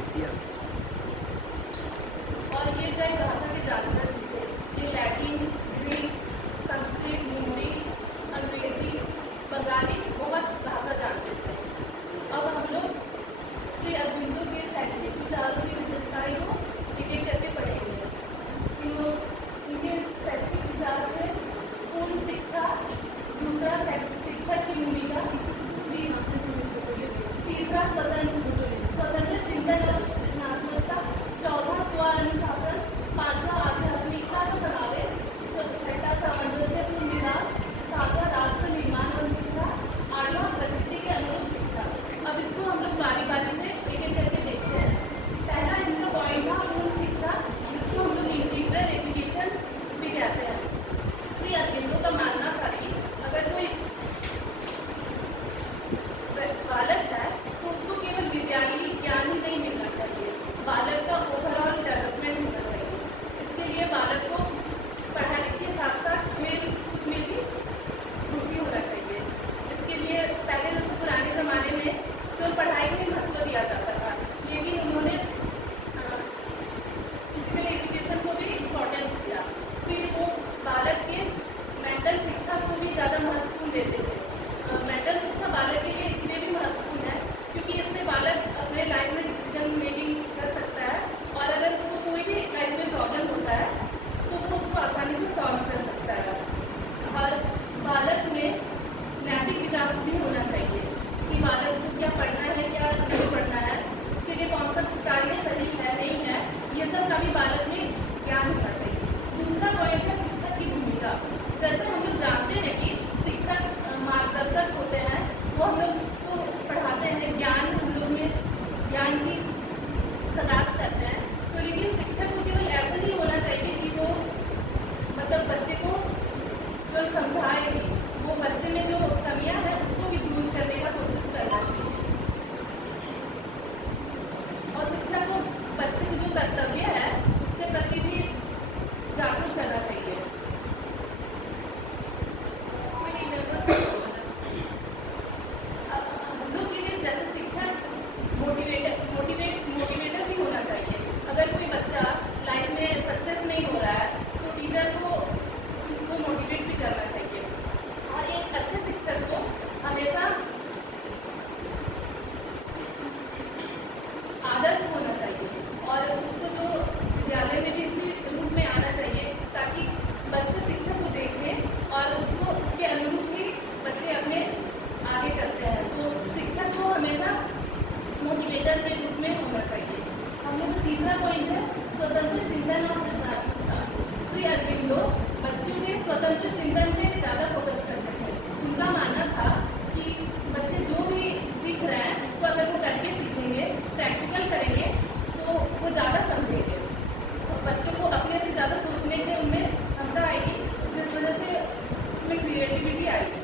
Asia's. और ये कई भाषा के जानकार थे। ये लैटिन, ग्रीक, संस्कृत, हिंदी, अंग्रेजी, बंगाली बहुत भाषा जानते थे। अब हम लोग श्री अरबिंदो के शैक्षिक विचारों की विशेषताएं को एक एक करके पढ़ेंगे। इनके शैक्षिक विचार से पूर्ण शिक्षा, दूसरा शिक्षक की भूमिका, तीसरा स्वतंत्र चिंतन और सृजनात्मकता, चौथा स्व अनुशासन, पांचवा आध्यात्मिकता का समावेश, छठा सामंजस्यपूर्ण विकास, सातवां राष्ट्र निर्माण और शिक्षा, आठवां परिस्थिति के अनुरूप शिक्षा। अब इसको हम लोग बारी बारी से एक एक करके देखते हैं। पहला इनका पॉइंट था पूर्ण शिक्षा, जिसको हम लोग इंटीग्रल एजुकेशन भी कहते हैं। श्री अरबिंदो का मानना था कि अगर कोई बालक है तो उसको केवल विज्ञानी ज्ञान ही नहीं मिलना चाहिए, बालक का ओवरऑल डेवलपमेंट होना चाहिए। इसके लिए बालक को पढ़ाई के साथ साथ खेल कूद में भी रुचि होना चाहिए। इसके लिए पहले जैसे पुराने ज़माने में तो पढ़ाई में महत्व दिया जाता था, लेकिन उन्होंने फिजिकल एजुकेशन को भी इम्पोर्टेंस दिया। फिर वो बालक के मेंटल शिक्षा को भी ज़्यादा महत्वपूर्ण देते थे। मेंटल शिक्षा बालक के लिए इसलिए भी महत्वपूर्ण है क्योंकि इससे बालक अपने लाइफ में डिसीजन मेकिंग कर सकता है, और अगर उसको कोई भी लाइफ में प्रॉब्लम होता है तो वो उसको आसानी से सॉल्व कर सकता है। और बालक में नैतिक विकास भी होना चाहिए कि बालक को क्या पढ़ना है, क्या नहीं पढ़ना है, उसके लिए कौन सा कार्य सही है नहीं है, ये सब का भी बालक में ज्ञान होना चाहिए। दूसरा पॉइंट है शिक्षक की भूमिका। जैसे हम लोग जानते हैं कि शिक्षक मार्गदर्शक होते हैं, वो हम लोग को पढ़ाते हैं, ज्ञान हम लोग में ज्ञान की प्रकाश करते हैं। तो लेकिन शिक्षक को केवल ऐसा नहीं होना चाहिए कि वो मतलब बच्चे को जो समझाए नहीं, वो बच्चे में जो कमियां हैं उसको भी दूर करने का कोशिश करना चाहिए। और शिक्षक को बच्चे के जो कर्तव्य है उसके प्रति भी जागरूक करना चाहिए। हम लोग के लिए जैसे शिक्षक मोटिवेटर भी होना चाहिए। अगर कोई बच्चा लाइफ में सक्सेस नहीं हो रहा है तो टीचर को उसको मोटिवेट भी करना चाहिए। और एक अच्छे शिक्षक को हमेशा आदर्श होना चाहिए, और उसको जो विद्यालय में भी उसी रूप में आना चाहिए ताकि बच्चे शिक्षक को देखें और उसको उसके अनुरूप ही बच्चे अपने आगे चलते हैं। तो शिक्षक को हमेशा मोटिवेटर के रूप में होना चाहिए। हम लोग का तीसरा पॉइंट है स्वतंत्र चिंतन और सृजनात्मकता। श्री अरबिंदो बच्चों के स्वतंत्र चिंतन पे ज़्यादा फोकस करते थे। उनका मानना था कि बच्चे जो भी सीख रहे हैं उसको अगर वो करके सीखेंगे, प्रैक्टिकल करेंगे तो वो ज़्यादा समझेंगे, तो बच्चों को अपने से ज़्यादा सोचने की उनमें क्षमता आएगी, जिस वजह से उसमें क्रिएटिविटी आएगी।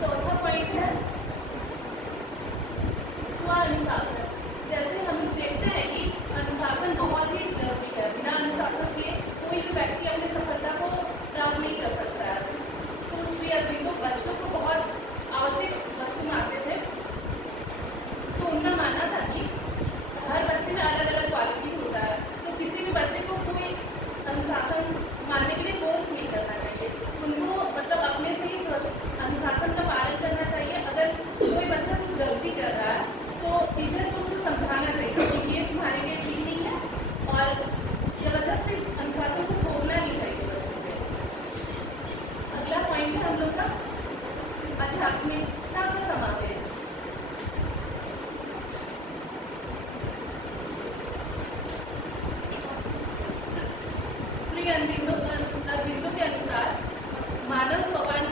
चौथा पॉइंट है स्व अनुशासन। जैसे हम लोग देखते हैं कि अनुशासन बहुत ही जरूरी है। बिना अनुशासन के कोई भी व्यक्ति अपनी सफलता को प्राप्त नहीं कर सकता है। तो श्री अरबिंदो बच्चों को बहुत आवश्यक वस्तु मानते थे। तो उनका मानना था कि हर बच्चे में अलग अलग क्वालिटी होता है, तो किसी भी बच्चे को कोई अनुशासन मानने के लिए फोर्स नहीं करना चाहिए। उनको मतलब अपने से ही अनुशासन का पालन करना चाहिए। अगर कोई बच्चा कुछ गलती कर रहा है तो टीचर को उसको समझाना चाहिए कि ये तुम्हारे लिए ठीक नहीं है, और जबरदस्ती अनुशासन को थोपना नहीं चाहिए बच्चे पे। अगला पॉइंट है हम लोग का आध्यात्मिकता का समावेश। श्री अरबिंदो के अनुसार मानव सोपान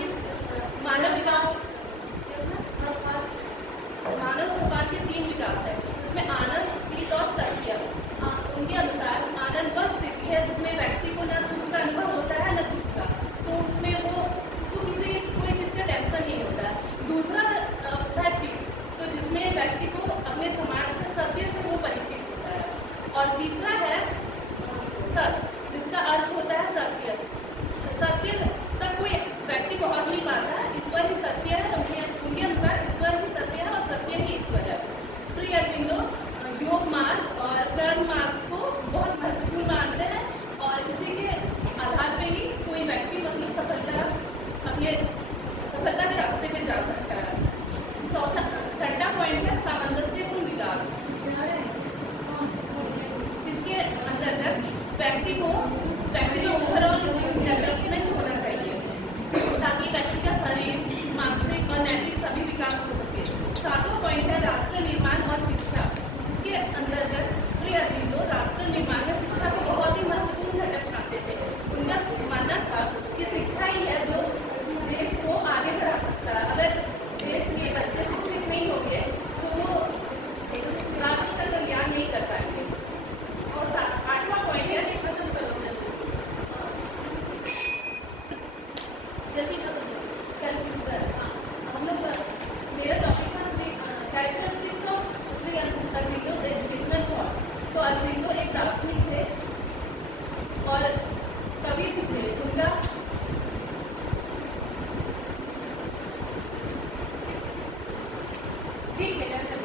के 3 विकास है, जिसमें आनंद, जीत और सत्य। उनके अनुसार आनंद वह स्थिति है जिसमें व्यक्ति को न सुख का अनुभव होता है न दुख का, तो उसमें वो उसको किसी कोई चीज़ का टेंशन नहीं होता है। दूसरा ठीक है।